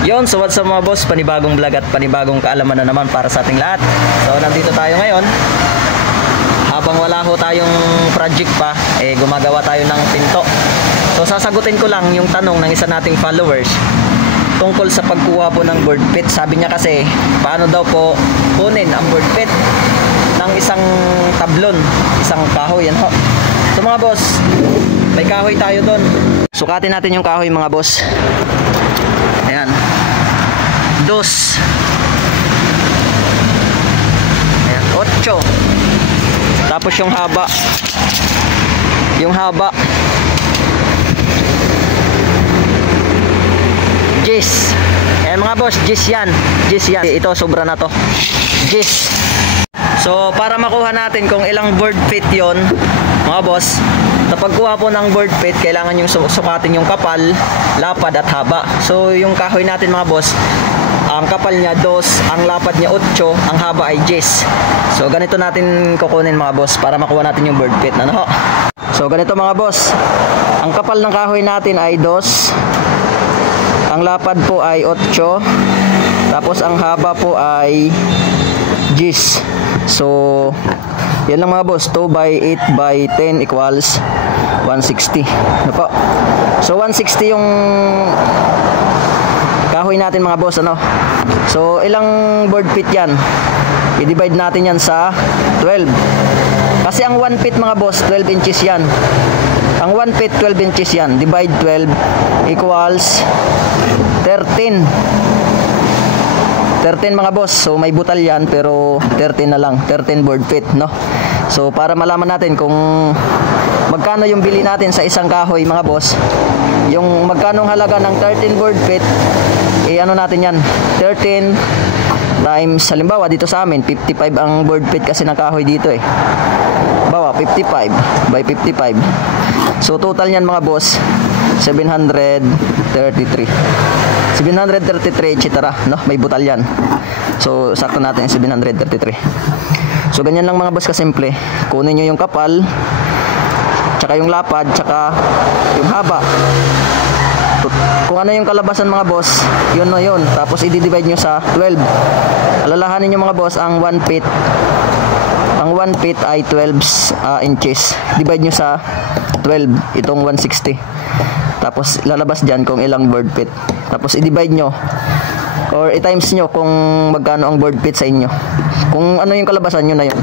Yon, so what's up mga boss, panibagong vlog at panibagong kaalaman na naman para sa ating lahat. So nandito tayo ngayon. Habang wala ho tayong project pa, gumagawa tayo ng pinto. So sasagutin ko lang yung tanong ng isa nating followers tungkol sa pagkuha po ng board pit. Sabi niya kasi, paano daw po kunin ang board pit ng isang tablon, isang kahoy, yan ho. So mga boss, may kahoy tayo doon. Sukatin natin yung kahoy mga boss. Ayan. Dos. Ayan, 8. Tapos yung haba. Yung haba. 10. Ayan mga boss, 10 yan. 10 yan. Ito, sobra na to. 10. So, para makuha natin kung ilang board feet yon, mga boss, sa pagkuha po ng board feet, kailangan yung sukatin yung kapal, lapad at haba. So, yung kahoy natin mga boss, ang kapal niya 2, ang lapad niya 8, ang haba ay 10. So, ganito natin kukunin mga boss para makuha natin yung board feet. Ano ho? So, ganito mga boss, ang kapal ng kahoy natin ay 2, ang lapad po ay 8, tapos ang haba po ay 10. So, yan lang mga boss, 2 by 8 by 10 equals 160. Ano po? So, 160 yung kahoy natin mga boss, ano? So, ilang board feet yan? I-divide natin yan sa 12. Kasi ang 1 feet mga boss, 12 inches yan. Ang 1 feet, 12 inches yan. Divide 12 equals 13. 13 mga boss. So may butal yan pero 13 na lang. 13 board feet, no? So para malaman natin kung magkano yung bili natin sa isang kahoy mga boss, yung magkano halaga ng 13 board feet, ano natin yan, 13 times, halimbawa dito sa amin 55 ang board feet kasi ng kahoy dito bawa 55 by 55. So total yan mga boss 733 etc. No, may butal yan. So sakto natin 733. So ganyan lang mga boss kasimple. Kunin nyo yung kapal, tsaka yung lapad, tsaka yung haba. Kung ano yung kalabasan mga boss, yun na yun. Tapos i-divide nyo sa 12. Alalahanin nyo mga boss, ang 1 feet, ang 1 feet ay 12 inches. Divide nyo sa 12, itong 160. Tapos lalabas dyan kung ilang board feet. Tapos i-divide nyo or i-times nyo kung magkano ang board feet sa inyo. Kung ano yung kalabasan nyo na yun.